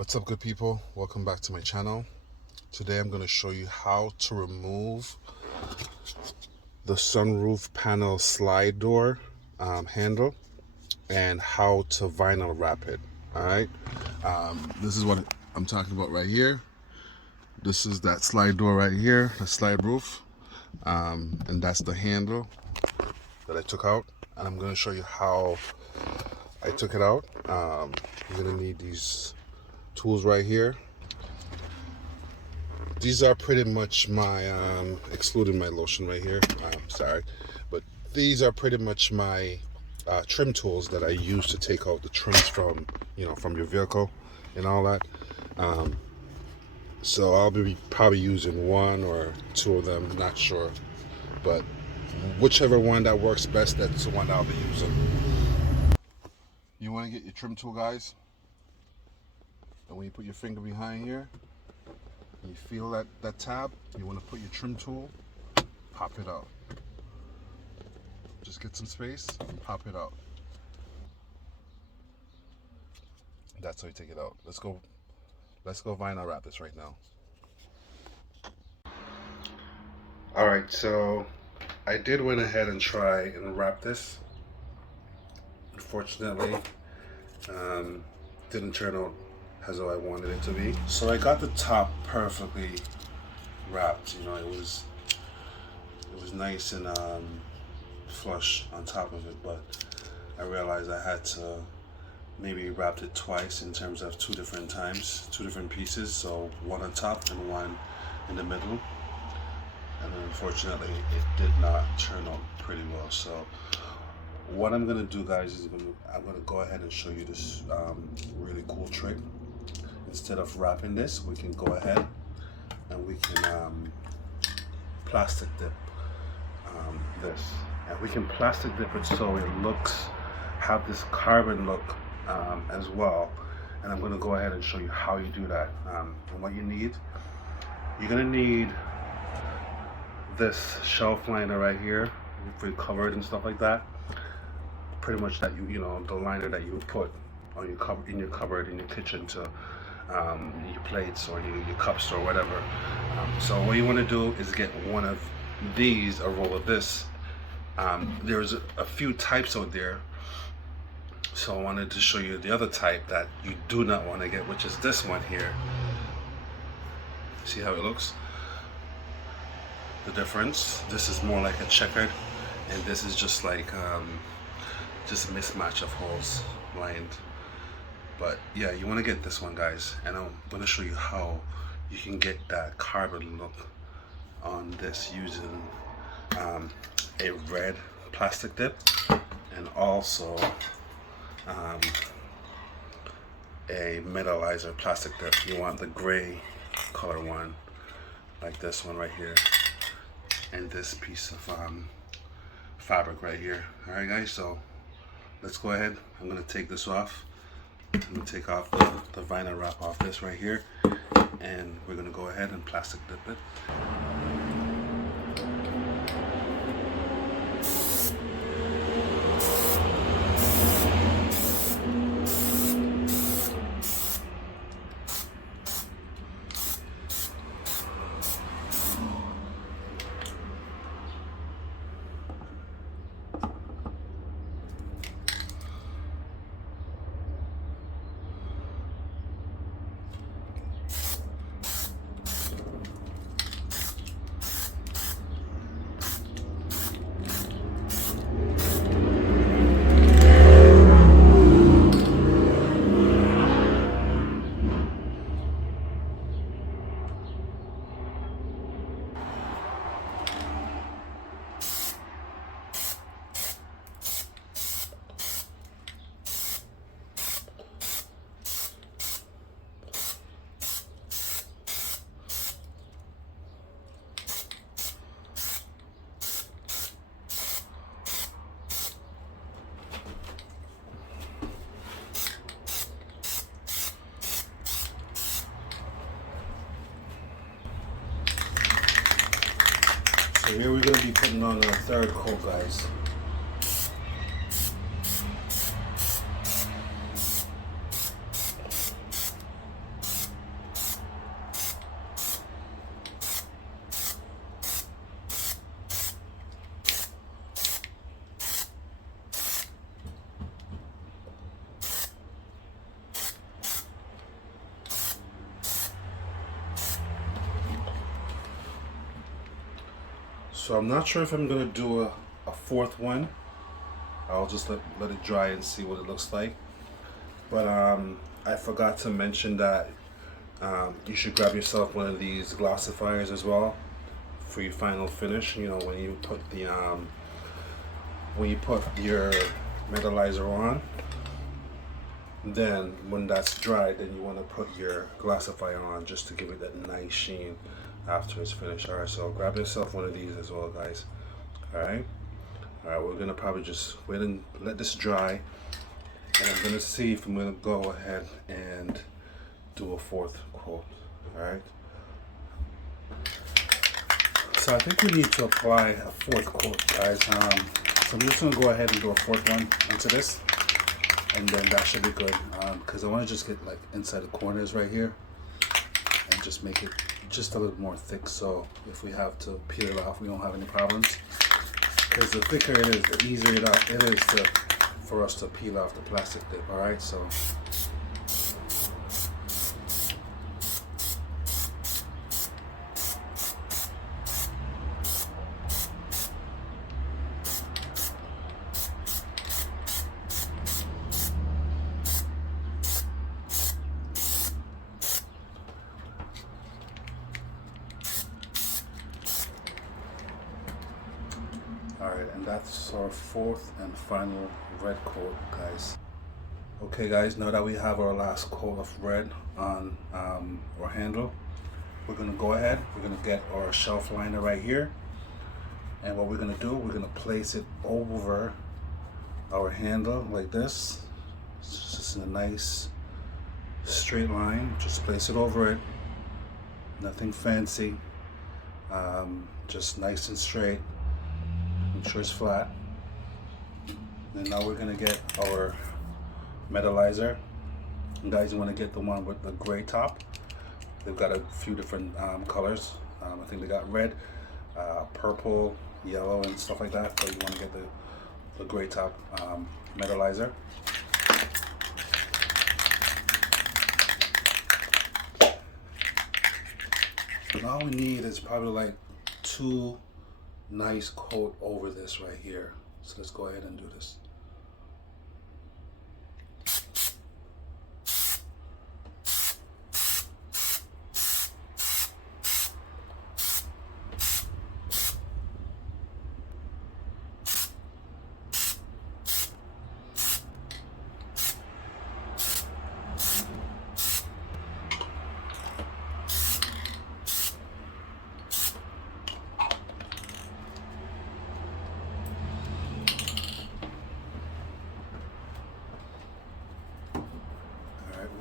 What's up, good people? Welcome back to my channel. Today I'm going to show you how to remove the sunroof panel slide door handle and how to vinyl wrap it. Alright, this is what I'm talking about right here. This is that slide door right here, the slide roof, and that's the handle that I took out, and I'm going to show you how I took it out. You're going to need these tools right here. These are pretty much my excluding my lotion right here, sorry, but these are pretty much my trim tools that I use to take out the trims from from your vehicle and all that. So I'll be probably using one or two of them, not sure, but whichever one that works best, that's the one I'll be using. You want to get your trim tool, guys, and when you put your finger behind here, you feel that tab, you want to put your trim tool, pop it out. Just get some space and pop it out. That's how you take it out. Let's go vinyl wrap this right now. Alright, so I did went ahead and try and wrap this. Unfortunately, didn't turn out as though I wanted it to be. So I got the top perfectly wrapped. It was nice and flush on top of it, but I realized I had to maybe wrap it twice in terms of two different pieces, so one on top and one in the middle, and unfortunately it did not turn out pretty well. So what I'm gonna do, guys, is I'm gonna go ahead and show you this really cool trick. Instead of wrapping this, we can go ahead and we can plastic dip this, and we can plastic dip it so it have this carbon look as well. And I'm going to go ahead and show you how you do that. And what you're going to need this shelf liner right here for your cupboard and stuff like that. Pretty much that the liner that you would put on your cupboard in your kitchen to your plates or your cups or whatever. So what you want to do is get one of these, a roll of this. There's a few types out there, so I wanted to show you the other type that you do not want to get, which is this one here. See how it looks? The difference. This is more like a checkered, and this is just like just a mismatch of holes lined. But yeah, you want to get this one, guys, and I'm going to show you how you can get that carbon look on this using a red plastic dip and also a metallizer plastic dip. You want the gray color one, like this one right here, and this piece of fabric right here. Alright, guys, so let's go ahead. I'm going to take this off. I'm going to take off the vinyl wrap off this right here, and we're going to go ahead and plastic dip it. So here we're going to be putting on a third coat, guys. So I'm not sure if I'm gonna do a fourth one. I'll just let it dry and see what it looks like. But I forgot to mention that you should grab yourself one of these glossifiers as well for your final finish. You know, when you put your metallizer on, then when that's dry, then you want to put your glossifier on just to give it that nice sheen after it's finished. All right, so grab yourself one of these as well, guys. All right, we're gonna probably just wait and let this dry, and I'm gonna see if I'm gonna go ahead and do a fourth coat. All right, so I think we need to apply a fourth coat, guys. So I'm just gonna go ahead and do a fourth one into this, and then that should be good, because I want to just get like inside the corners right here and just make it just a little more thick, so if we have to peel it off, we don't have any problems, because the thicker it is, the easier it is for us to peel off the plastic dip. All right, so alright, and that's our fourth and final red coat, guys. Okay guys, now that we have our last coat of red on our handle, we're going to go ahead, we're going to get our shelf liner right here, and what we're going to do, we're going to place it over our handle like this. It's just in a nice straight line, just place it over it, nothing fancy, just nice and straight. Make sure it's flat. And now we're gonna get our metallizer. And guys, you want to get the one with the gray top. They've got a few different colors. I think they got red, purple, yellow, and stuff like that. But you want to get the gray top metallizer. And all we need is probably like 2 nice coat over this right here. So let's go ahead and do this.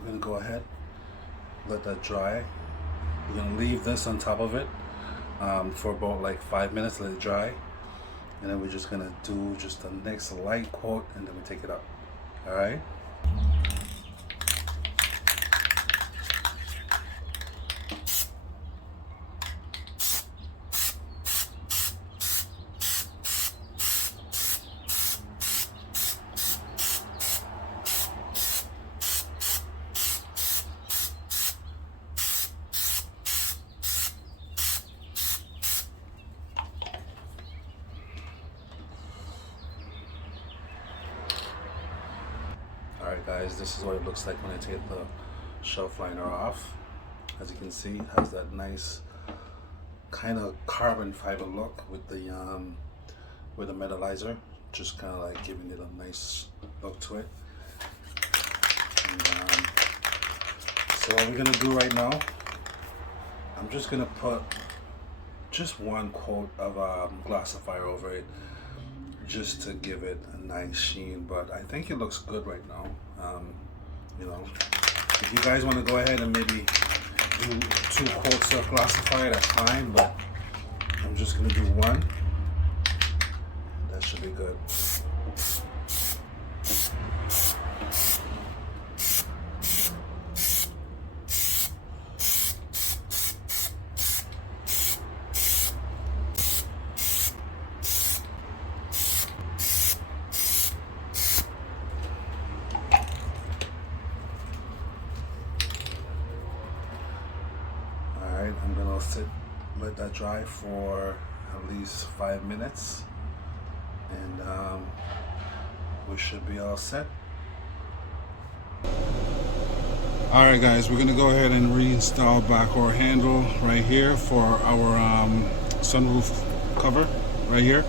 We're gonna go ahead, let that dry. We're gonna leave this on top of it for about like 5 minutes, let it dry, and then we're just gonna do just a next light coat, and then we take it up. All right. Alright guys, this is what it looks like when I take the shelf liner off. As you can see, it has that nice kind of carbon fiber look with the metallizer, just kind of like giving it a nice look to it. And, so what we're gonna do right now, I'm just gonna put just 1 coat of glossifier over it, just to give it a nice sheen, but I think it looks good right now. You know, if you guys want to go ahead and maybe do 2 coats of glossifier, that's fine, but I'm just gonna do 1. That should be good. I'm gonna let that dry for at least 5 minutes, and we should be all set. Alright guys, we're going to go ahead and reinstall back our handle right here for our sunroof cover right here.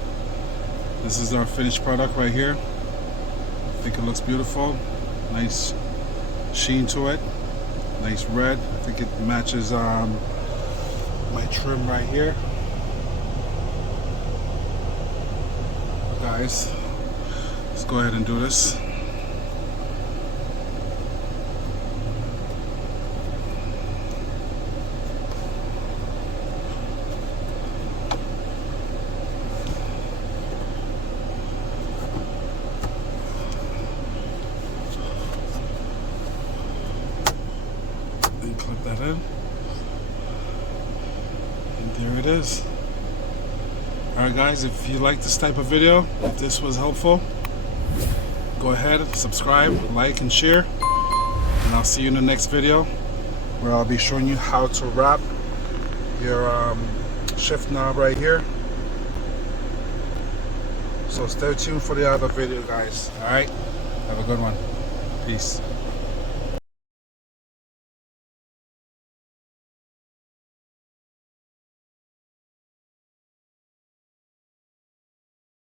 This is our finished product right here. I think it looks beautiful. Nice sheen to it. Nice red. I think it matches my trim right here. Guys, let's go ahead and do this. And clip that in. And there it is. Alright guys, if you like this type of video, if this was helpful, go ahead, subscribe, like, and share. And I'll see you in the next video, where I'll be showing you how to wrap your shift knob right here. So stay tuned for the other video, guys. Alright, have a good one. Peace.